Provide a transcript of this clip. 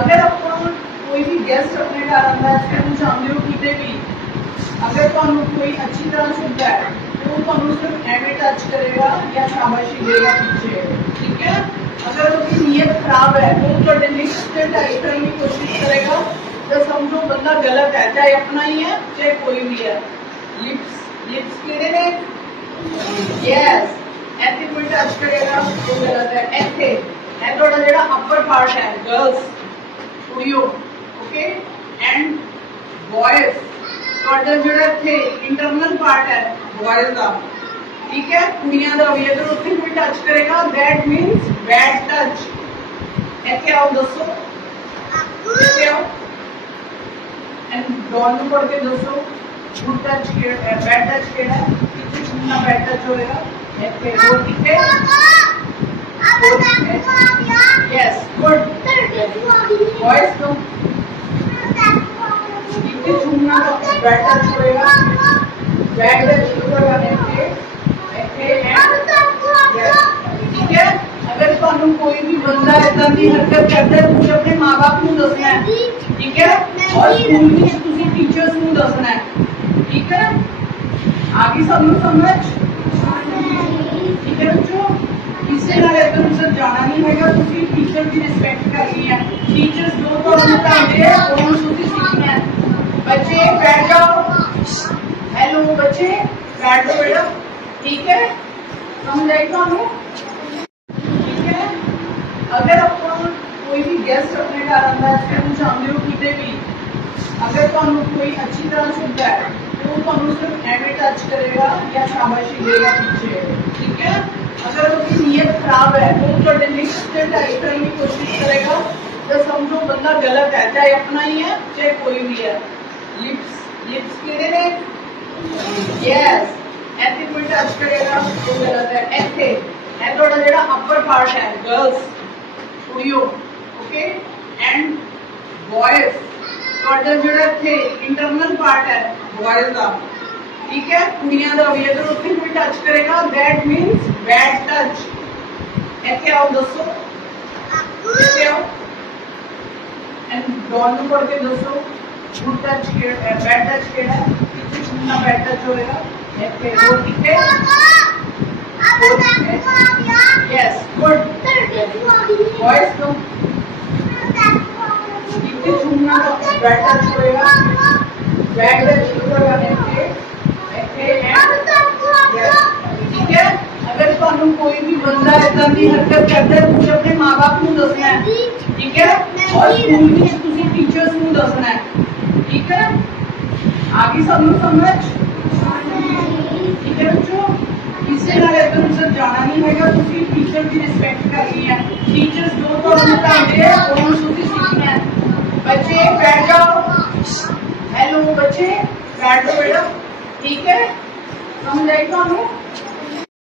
अगर अपन कोई भी गेस्ट अपने घर आता है फिर चाहते हो कि भी। अगर तुम कोई अच्छी तरह सुनता है तो तुम सिर्फ़ एवे टच करेगा या शाबाशी देगा पीछे। ठीक है? अगर उसकी नीयत खराब है तो थोड़े नेक्स्ट टाइप करने की कोशिश करेगा। तो समझो बंदा गलत है, चाहे अपना ही है, चाहे कोई भी है। लिप्स लिप्स केड़े ने? यस ऐसे कोई टच करेगा तो गलत है। ऐसे है थोड़ा जरा अपर पार्ट है गर्ल्स कुड़ियों ओके एंड बॉयज़ ਤੁਹਾਡਾ ਜਿਹੜਾ थे इंटरनल पार्ट है ਬॉयज का ठीक है कुड़िया का भी अगर उत्थे कोई टच करेगा दैट मींस बैड टच ऐसे आओ दसो ऐसे आओ एंड डॉन को पढ़ के दसो गुड टच बैड टच केड़ा कितने कितना बैड टच हो होएगा ऐसे वो ठीक है घूमना बेटर रहेगा बैठ कर शुरू करने के ठीक है अगर ਤੁਹਾਨੂੰ ਕੋਈ ਵੀ ਬੰਦਾ ਇਦਾਂ ਦੀ ਹਰਕਤ ਕਰਦਾ ਤੁਸੀਂ ਆਪਣੇ ਮਾਪੇ ਨੂੰ ਦੱਸਣਾ ਹੈ ਠੀਕ ਹੈ ਔਰ ਸਕੂਲ ਵਿੱਚ ਤੁਸੀਂ ਟੀਚਰਸ ਨੂੰ ਦੱਸਣਾ ਹੈ ਠੀਕ ਹੈ ਆਗੇ ਸਭ ਨੂੰ ਸਮਝ ਠੀਕ ਹੈ ਬੱਚੋ ਕਿਸੇ ਨਾਲ ਇਦਾਂ ਉਸਰ ਜਾਣਾ ਨਹੀਂ ਹੈਗਾ ਤੁਸੀਂ ਟੀਚਰ ਦੀ बेटा। ठीक है? हम राइट ऑन ठीक है? अगर अपन कोई भी गेस्ट अपने घर आता है, फिर चाहते हो कि भी। अगर तुम कोई अच्छी तरह सुनता है तो तुम सिर्फ़ एवे टच करेगा या शाबाशी देगा पीछे। ठीक है? अगर उसकी नीयत खराब है तो थोड़े नेक्स्ट टाइप करने की कोशिश करेगा। तो समझो बंदा गलत है, चाहे अपना ही है, चाहे कोई भी है। लिप्स लिप्स केड़े ने? यस टच करेगा वो गलत है ਇੱਥੇ ਇਹ ਤੁਹਾਡਾ ਜਿਹੜਾ ਅਪਰ ਪਾਰਟ ਹੈ ਗਰਲਸ ਕੁੜੀਓ ਓਕੇ ਐਂਡ ਬॉयਜ਼ ਤੁਹਾਡਾ ਜਿਹੜਾ ਇੱਥੇ ਇੰਟਰਨਲ ਪਾਰਟ ਹੈ ਬॉयਜ਼ ਦਾ ठीक है कुड़िया का भी अगर उत्थे कोई टच करेगा दैट मीन्स बैड टच इतने आओ दसो इतने आओ एंड डॉन को पढ़ के दसो गुड टच केड़ा बैड टच केड़ा कितने कितना बैड टच होएगा एक पे वो ठीक है अब मैं को आ गया यस गुड बॉयज़ तुम जितने झूमना तो बैठ कर छुएगा बैठ कर छुएगा देखते देखते हैं ठीक है अगर ਤੁਹਾਨੂੰ ਕੋਈ ਵੀ ਬੰਦਾ ਇਦਾਂ ਦੀ ਹਰਕਤ ਕਰਦਾ ਤੁਸੀਂ ਆਪਣੇ ਮਾਪੇ ਨੂੰ ਦੱਸਣਾ ਹੈ ਠੀਕ ਹੈ ਔਰ ਸਕੂਲ ਵਿੱਚ ਤੁਸੀਂ ਟੀਚਰਸ ਨੂੰ ਦੱਸਣਾ ਹੈ ਠੀਕ ਹੈ ਆਗੇ ਸਭ ਨੂੰ ਸਮਝ ਠੀਕ ਹੈ ਬੱਚੋ ਕਿਸੇ ਨਾਲ ਇਦਾਂ ਉਸਰ ਜਾਣਾ ਨਹੀਂ ਹੈਗਾ ਤੁਸੀਂ ਟੀਚਰ ਦੀ ਰਿਸਪੈਕਟ ਕਰਨੀ ਹੈ ਟੀਚਰਸ ਜੋ ਤੁਹਾਨੂੰ ਬਤਾਉਂਦੇ ਆ ਉਹਨੂੰ ਤੁਸੀਂ ਸਿੱਖਣਾ ਹੈ ਬੱਚੇ ਬੈਠ ਜਾਓ ਹੈਲੋ ਬੱਚੇ ਬੈਠ ਜਾਓ ਬੇਟਾ ਠੀਕ ਹੈ ਸਮਝ ਆਈ ਤੁਹਾਨੂੰ